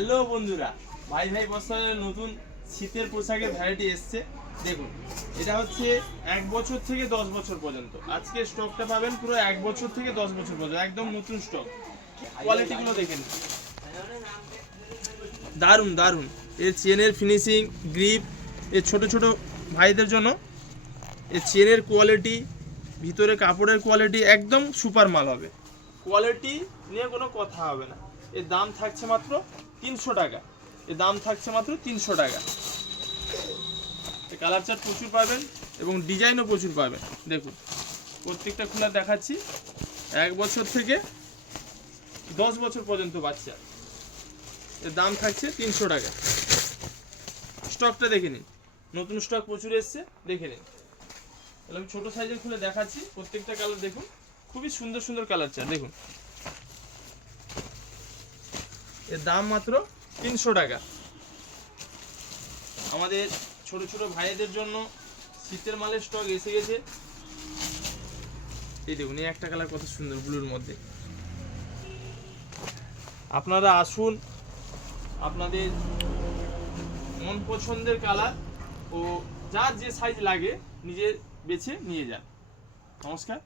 Hello বন্ধুরা, ভাই ভাই বস্ত্রালয়ের নতুন শীতের পোশাকের ভ্যারাইটি এসছে। দেখুন, এটা হচ্ছে 1 বছর থেকে 10 বছর পর্যন্ত। আজকে স্টকটা পাবেন পুরো 1 বছর থেকে 10 বছর পর্যন্ত, একদম নতুন স্টক। কোয়ালিটিগুলো দেখেন, দারুণ দারুণ। এর চেনের ফিনিশিং, গ্রিপ, এর ছোট ছোট ভাইদের জন্য এর চেনের কোয়ালিটি, ভিতরে কাপড়ের কোয়ালিটি একদম সুপার মাল হবে। কোয়ালিটি নিয়ে কোনো কথা হবে না। এর দাম থাকছে মাত্র 300 টাকা। এর দাম থাকছে মাত্র 300 টাকা। কালার চার্ট প্রচুর পাবেন এবং ডিজাইনও প্রচুর পাবেন। দেখুন, প্রত্যেকটা খোলা দেখাচ্ছি। 1 বছর থেকে 10 বছর পর্যন্ত বাচ্চা। এর দাম থাকছে 300 টাকা। স্টকটা দেখে নিন, নতুন স্টক প্রচুর এসছে, দেখে নিন। তাহলে আমি ছোটো সাইজের খুলে দেখাচ্ছি। প্রত্যেকটা কালার দেখুন, খুবই সুন্দর সুন্দর কালার চার্ট। দেখুন, এর দাম মাত্র 300 টাকা। আমাদের ছোট ছোট ভাইদের জন্য শীতের মালের স্টক এসে গেছে। এই দেখুন, এই একটা কালার কত সুন্দর, ব্লুর মধ্যে। আপনারা আসুন, আপনাদের মন পছন্দের কালার ও যার যে সাইজ লাগে নিজে বেছে নিয়ে যান। নমস্কার।